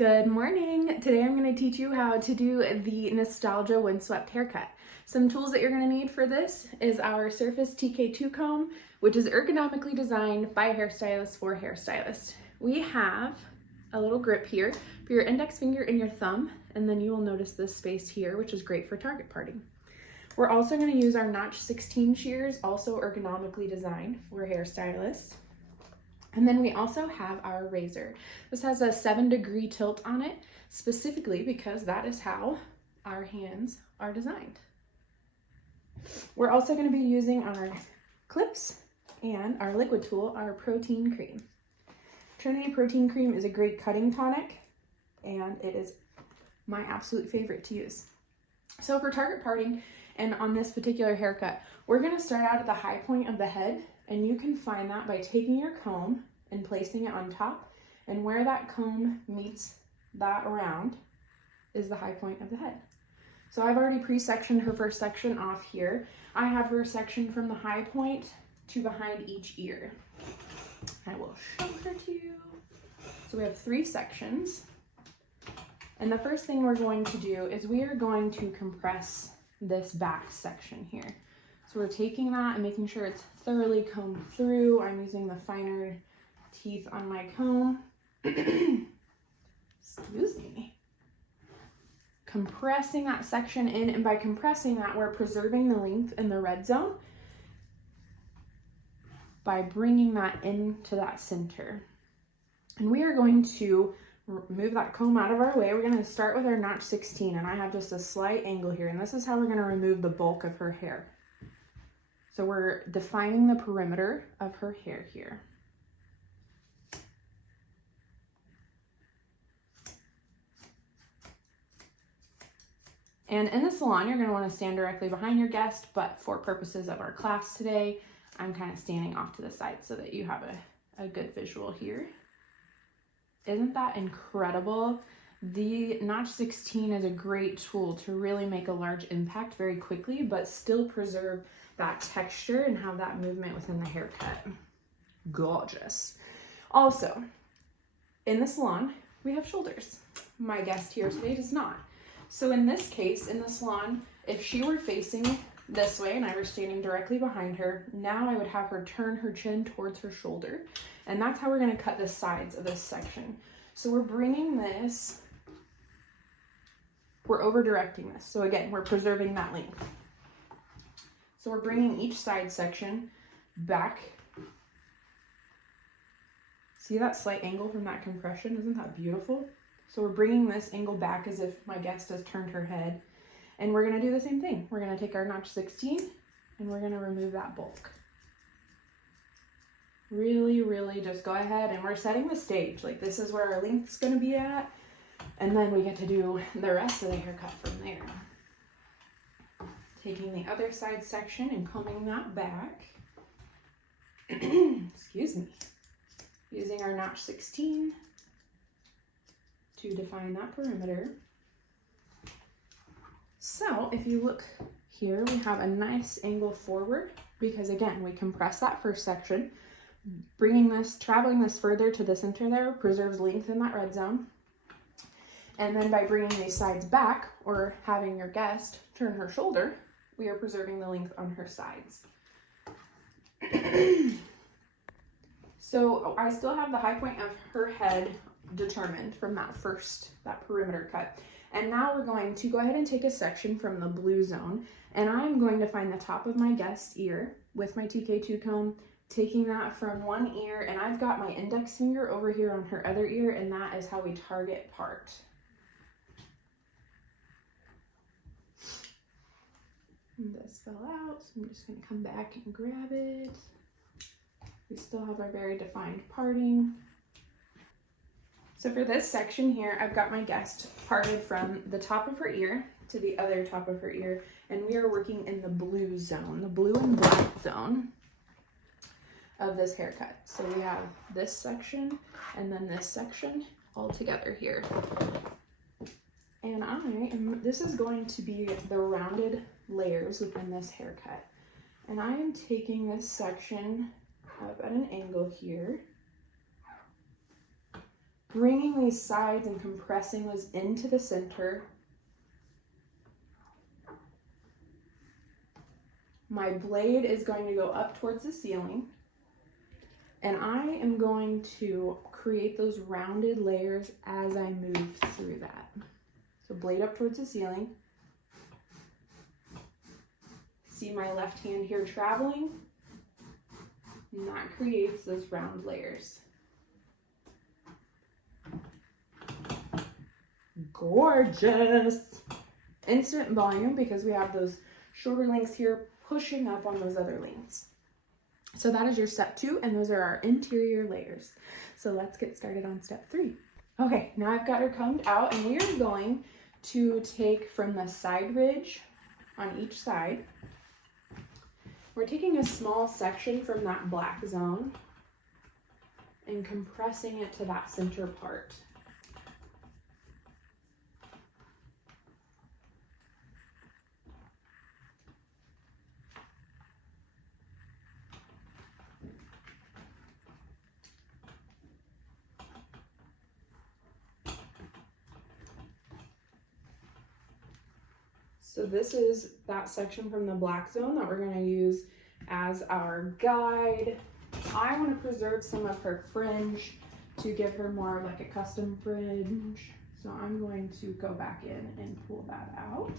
Good morning. Today I'm going to teach you how to do the Nostalgia Windswept haircut. Some tools that you're going to need for this is our Surface TK2 comb, which is ergonomically designed by hairstylists for hairstylists. We have a little grip here for your index finger and your thumb, and then you will notice this space here, which is great for target parting. We're also going to use our notch 16 shears, also ergonomically designed for hairstylists. And then we also have our razor. This has a 7-degree tilt on it, specifically because that is how our hands are designed. We're also going to be using our clips and our liquid tool, our protein cream. Trinity Protein Cream is a great cutting tonic, and it is my absolute favorite to use. So for target parting and on this particular haircut, we're going to start out at the high point of the head. And you can find that by taking your comb and placing it on top, and where that comb meets that round is the high point of the head. So I've already pre-sectioned her first section off here. I have her section from the high point to behind each ear. I will show her to you. So we have 3 sections. And the first thing we're going to do is we are going to compress this back section here. So we're taking that and making sure it's thoroughly combed through. I'm using the finer teeth on my comb. Excuse me. Compressing that section in, and by compressing that, we're preserving the length in the red zone by bringing that into that center. And we are going to move that comb out of our way. We're going to start with our notch 16, and I have just a slight angle here, and this is how we're going to remove the bulk of her hair. So we're defining the perimeter of her hair here. And in the salon, you're going to want to stand directly behind your guest, but for purposes of our class today, I'm kind of standing off to the side so that you have a good visual here. Isn't that incredible? The notch 16 is a great tool to really make a large impact very quickly, but still preserve that texture and have that movement within the haircut. Gorgeous. Also, in the salon, we have shoulders. My guest here today does not. So in this case, in the salon, if she were facing this way and I were standing directly behind her, now I would have her turn her chin towards her shoulder. And that's how we're going to cut the sides of this section. So we're bringing this, we're over directing this. So again, we're preserving that length. So we're bringing each side section back. See that slight angle from that compression? Isn't that beautiful? So we're bringing this angle back as if my guest has turned her head. And we're going to do the same thing. We're going to take our notch 16 and we're going to remove that bulk. Really, really just go ahead, and we're setting the stage. Like, this is where our length's going to be at. And then we get to do the rest of the haircut from there. Taking the other side section and combing that back. Excuse me. Using our notch 16 to define that perimeter. So if you look here, we have a nice angle forward because, again, we compress that first section. Traveling this further to the center there preserves length in that red zone. And then by bringing these sides back, or having your guest turn her shoulder, we are preserving the length on her sides. So I still have the high point of her head determined from that perimeter cut. And now we're going to go ahead and take a section from the blue zone, and I'm going to find the top of my guest's ear with my TK2 comb, taking that from one ear, and I've got my index finger over here on her other ear, and that is how we target part. And this fell out, so I'm just going to come back and grab it. We still have our very defined parting. So for this section here, I've got my guest parted from the top of her ear to the other top of her ear, and we are working in the blue zone, the blue and black zone of this haircut. So we have this section and then this section all together here. And this is going to be the rounded layers within this haircut. And I am taking this section up at an angle here bringing these sides and compressing those into the center. My blade is going to go up towards the ceiling, and I am going to create those rounded layers as I move through that. So blade up towards the ceiling. See my left hand here traveling, and that creates those round layers. Gorgeous! Instant volume because we have those shorter lengths here pushing up on those other lengths. So that is your step 2, and those are our interior layers. So let's get started on step 3. Okay, now I've got her combed out, and we are going to take from the side ridge on each side. We're taking a small section from that black zone and compressing it to that center part. So this is that section from the black zone that we're going to use as our guide. I want to preserve some of her fringe to give her more of like a custom fringe. So I'm going to go back in and pull that out.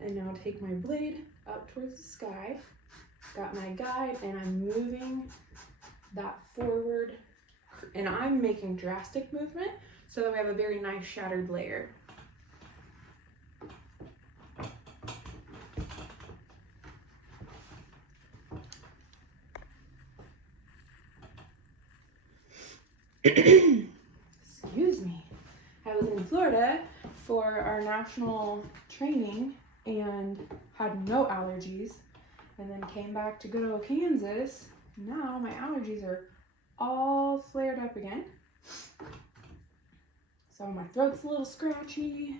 And now take my blade up towards the sky. Got my guide, and I'm moving that forward, and I'm making drastic movement so that we have a very nice shattered layer. Excuse me. I was in Florida for our national training and had no allergies, and then came back to good old Kansas. Now my allergies are all flared up again. So my throat's a little scratchy.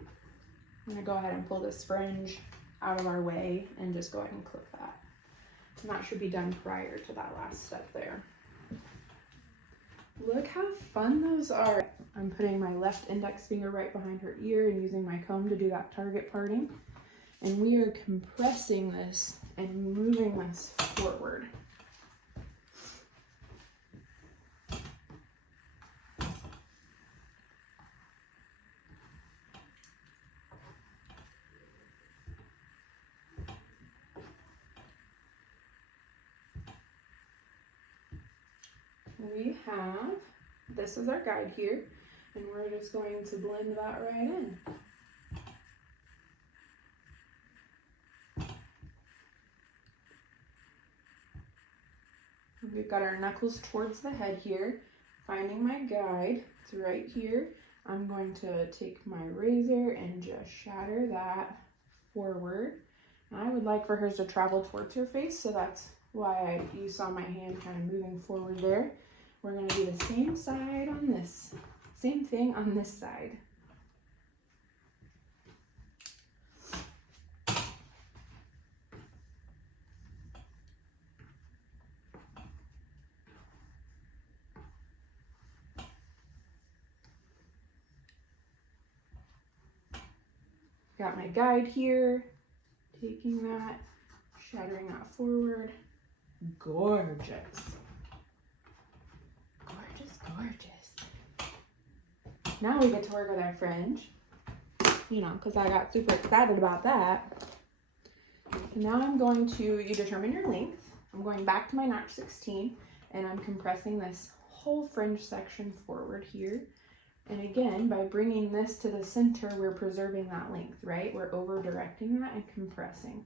I'm gonna go ahead and pull this fringe out of our way and just go ahead and clip that. And that should be done prior to that last step there. Look how fun those are. I'm putting my left index finger right behind her ear and using my comb to do that target parting. And we are compressing this and moving this forward. We have, this is our guide here, and we're just going to blend that right in. We've got our knuckles towards the head here. Finding my guide, it's right here. I'm going to take my razor and just shatter that forward. And I would like for hers to travel towards her face, so that's why you saw my hand kind of moving forward there. We're going to do the same side on this, same thing on this side. Got my guide here, taking that, shattering that forward. Gorgeous. Gorgeous, gorgeous. Now we get to work with our fringe, you know, because I got super excited about that. And now I'm going to, you determine your length. I'm going back to my notch 16, and I'm compressing this whole fringe section forward here. And again, by bringing this to the center, we're preserving that length, right? We're over directing that and compressing.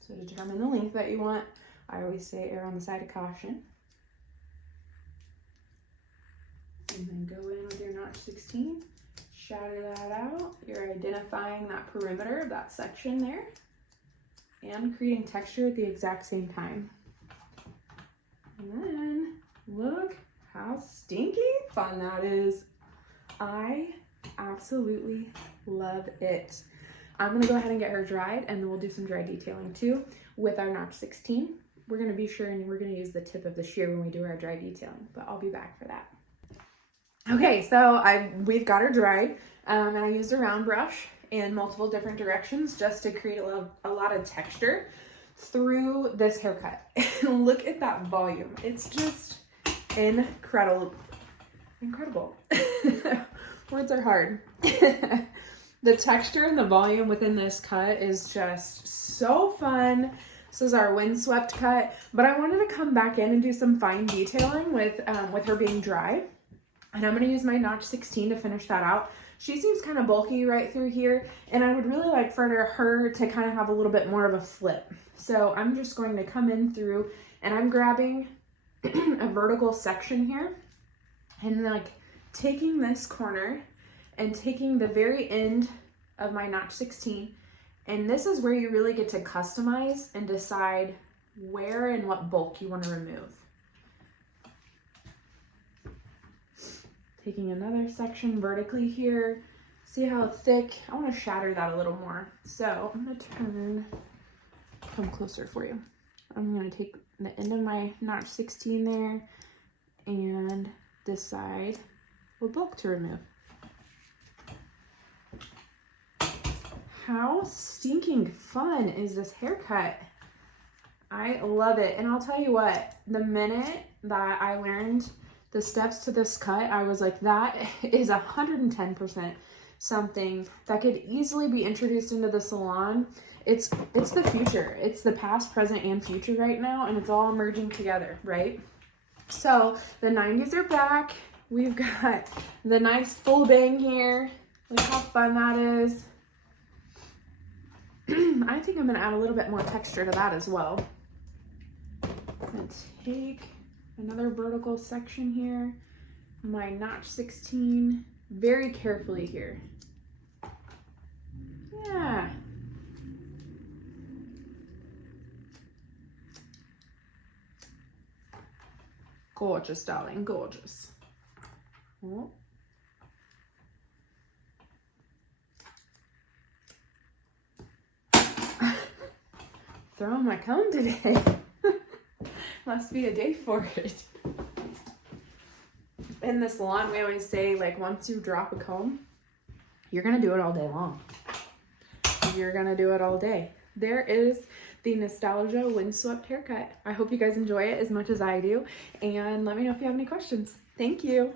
So to determine the length that you want, I always say err on the side of caution. And then go in with your notch 16, shatter that out. You're identifying that perimeter of that section there and creating texture at the exact same time. And then look how stinky fun that is. I absolutely love it. I'm gonna go ahead and get her dried, and then we'll do some dry detailing too with our notch 16. We're gonna be sure and we're gonna use the tip of the shear when we do our dry detailing, but I'll be back for that. Okay, so we've got her dried, and I used a round brush in multiple different directions just to create a lot of texture through this haircut. Look at that volume. It's just incredible. Words are hard. The texture and the volume within this cut is just so fun. This is our windswept cut, but I wanted to come back in and do some fine detailing with her being dry. And I'm going to use my notch 16 to finish that out. She seems kind of bulky right through here, and I would really like for her to kind of have a little bit more of a flip. So I'm just going to come in through, and I'm grabbing a vertical section here, and like taking this corner and taking the very end of my notch 16. And this is where you really get to customize and decide where and what bulk you want to remove. Taking another section vertically here. See how thick? I want to shatter that a little more. So I'm going to come closer for you. I'm going to take the end of my notch 16 there and decide what bulk to remove. How stinking fun is this haircut? I love it. And I'll tell you what, the minute that I learned the steps to this cut, I was like, that is 110% something that could easily be introduced into the salon. It's the future. It's the past, present, and future right now, and it's all merging together, right? So the 90s are back. We've got the nice full bang here. Look how fun that is. I think I'm gonna add a little bit more texture to that as well. I'm gonna take another vertical section here, my notch 16, very carefully here. Yeah. Gorgeous, darling, gorgeous. Oh. Throwing my comb today. Must be a day for it. In the salon, we always say, like, once you drop a comb, you're gonna do it all day long. You're gonna do it all day. There is the Nostalgia Windswept haircut. I hope you guys enjoy it as much as I do, and let me know if you have any questions. Thank you.